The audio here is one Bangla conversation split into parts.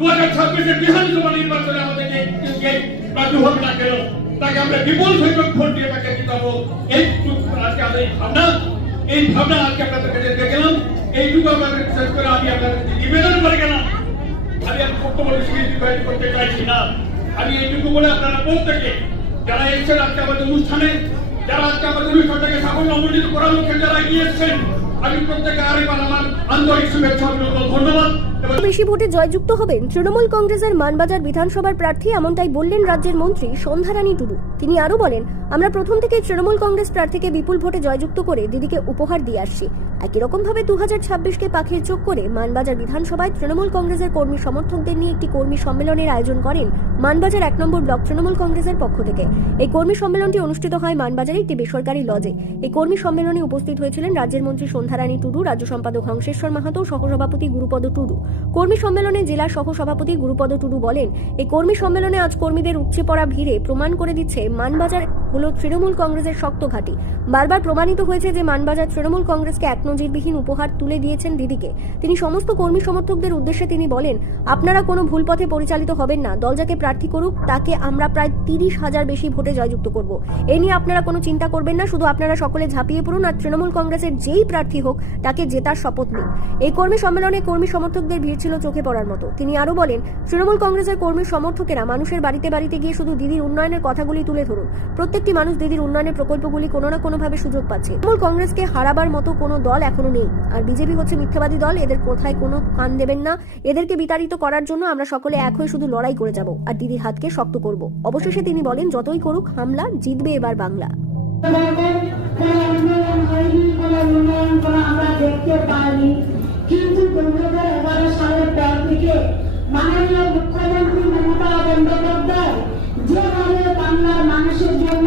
2026 বিধানসভা নির্বাচনে আমাদের যে প্রার্থী হবে না কেন তাকে আমরা বিপুল সংখ্যক ভোট দিয়ে তাকে জিতাবো। আজকে আমাদের এই ভাবনা আজকে আপনাদের কাছে দেখলাম। এইটুকু আমাদের বিশেষ করে আমি আপনাদের নিবেদন করে গেলাম। আমি বক্তব্য করতে চাইছি না। আমি এইটুকু বলে আপনারা প্রত্যেকে যারা এসেছেন আজকে আমাদের অনুষ্ঠানে, যারা আজকে আমাদের অনুষ্ঠানটাকে সাফল্যমণ্ডিত করার লক্ষ্যে যারা এগিয়ে এসেছেন, আমি প্রত্যেকে আরেকবার আমার আন্তরিক শুভেচ্ছা ধন্যবাদ। বেশি ভোটে জয়যুক্ত হবেন তৃণমূল কংগ্রেসের মানবাজার বিধানসভার প্রার্থী, এমনটাই বললেন রাজ্যের মন্ত্রী সন্ধ্যারানী টুডু। তিনি আরো বলেন, আমরা প্রথম থেকে তৃণমূল কংগ্রেস প্রার্থীকে বিপুল ভোটে জয়যুক্ত করে দিদিকে উপহার দিয়ে আসছি। একই রকম ভাবে 2026কে পাখির চোখ করে মানবাজার বিধানসভায় তৃণমূল কংগ্রেসের কর্মী সমর্থকদের নিয়ে একটি কর্মী সম্মেলনের আয়োজন করেন মানবাজার 1 নম্বর ব্লক তৃণমূল কংগ্রেসের পক্ষ থেকে। এই কর্মী সম্মেলনটি অনুষ্ঠিত হয় মানবাজারে একটি বেসরকারি লজে। এই কর্মী সম্মেলনে উপস্থিত হয়েছিলেন রাজ্যের মন্ত্রী সন্ধ্যারানী টুডু, রাজ্য সম্পাদক হংসেশ্বর মাহাতো, সহসভাপতি গুরুপদ টুডু। কর্মী সম্মেলনে জেলা সহসভাপতি গুরুপদ টুডু বলেন, এই কর্মী সম্মেলনে আজ কর্মীদের উপচে পড়া ভিড়ে প্রমাণ করে দিচ্ছে মানবাজার হলো তৃণমূল কংগ্রেসের শক্ত ঘাঁটি। বারবার প্রমাণিত হয়েছে যে মানবাজার তৃণমূল কংগ্রেসকে এক নজিরবিহীন উপহার তুলে দিয়েছেন দিদিকে। তিনি সমস্ত কর্মী সমর্থকদের উদ্দেশ্যে তিনি বলেন, আপনারা কোনো ভুল পথে পরিচালিত হবেন না। দল যাকে প্রার্থী করুক তাকে আমরা প্রায় 30,000 বেশি ভোটে জয়যুক্ত করব। এ নিয়ে আপনারা কোনো চিন্তা করবেন না। শুধু আপনারা সকলে ঝাঁপিয়ে পড়ুন আর তৃণমূল কংগ্রেসের যেই প্রার্থী হোক তাকে জেতার শপথ নিন। এই কর্মী সম্মেলনে কর্মী সমর্থকদের ভিড় ছিল চোখে পড়ার মতো। তিনি আরো বলেন, তৃণমূল কংগ্রেসের কর্মী সমর্থকেরা মানুষের বাড়িতে বাড়িতে গিয়ে শুধু দিদির উন্নয়নের কথাগুলি তুলে ধরুন। প্রত্যেকটি মানুষ দিদির উন্নয়নের প্রকল্পগুলি কোনো না কোনোভাবে সুযোগ পাচ্ছে। তৃণমূল কংগ্রেসকে হারাবার মতো কোনো দল এখনো নেই। আর বিজেপি হচ্ছে মিথ্যাবাদী দল। এদের কোথায় কোনো কান দেবেন না। এদেরকে বিতাড়িত করার জন্য আমরা সকলে এক হয়ে শুধু লড়াই করে যাব আর দিদির হাতকে শক্ত করব। অবশেষে তিনি বলেন, যতই করুক হামলা, জিতবে এবার বাংলা। কিন্তু 2011 সালের পর থেকে মাননীয় মুখ্যমন্ত্রী মমতা বন্দ্যোপাধ্যায় যেভাবে বাংলার মানুষের জন্য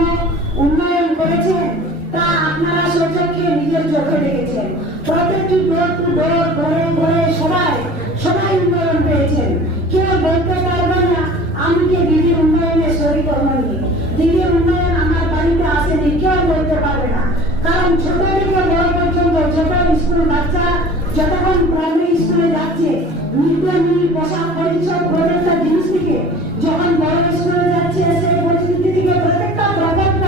উন্নয়ন করেছেন তা আপনারা সচক্ষে নিজের চোখে দেখেছেন। প্রত্যেকটি ডোর টু ডোর, ঘরে ঘরে সবাই উন্নয়ন পেয়েছেন। কেউ বলতে পারবে না আমি কি দিদির উন্নয়নে শরীর হইনি, দিদির উন্নয়ন আমার বাড়িতে আসেনি, কেউ বলতে পারবে না। কারণ ছোট থেকে বড় পর্যন্ত ছোট স্কুল বাচ্চা যতক্ষণ প্রাইমারি স্কুলে যাচ্ছে, মিড ডে মিল, পোশাক পরিচ্ছদ, প্রত্যেকটা জিনিস থেকে যখন বড় স্কুলে যাচ্ছে সেই পরিস্থিতি থেকে প্রত্যেকটা প্রকল্প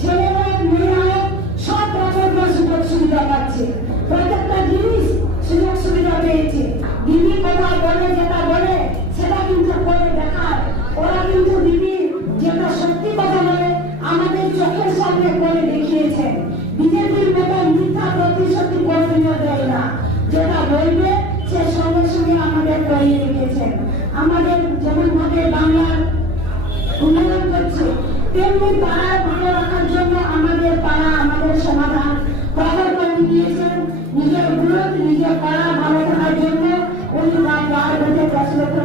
ছেলে হোক মেয়ে হোক সব প্রকল্প সুযোগ সুবিধা পাচ্ছে। প্রত্যেকটা জিনিস সুযোগ সুবিধা পেয়েছে। দিদি কথা বলে, যেটা বলে সেটা কিন্তু করে দেখায়। ওরা কিন্তু দিদি যেটা সত্যি কথা বলে আমাদের চোখের সামনে করে দেখিয়েছে। বিজেপির মতো মিথ্যা প্রতিশ্রুতি কোনদিনও দেয় না। যেটা বলবে সে সঙ্গে সঙ্গে আমাদের করিয়ে রেখেছেন। আমাদের যেমন ভাবে বাংলার উন্নয়ন করছে, তেমনি পাড়ার ভালো রাখার জন্য আমাদের পাড়া আমাদের সমাধান প্রকল্প দিয়েছেন। নিজের গ্রোথ, নিজের পাড়া ভালো থাকার জন্য উনি 10 লক্ষ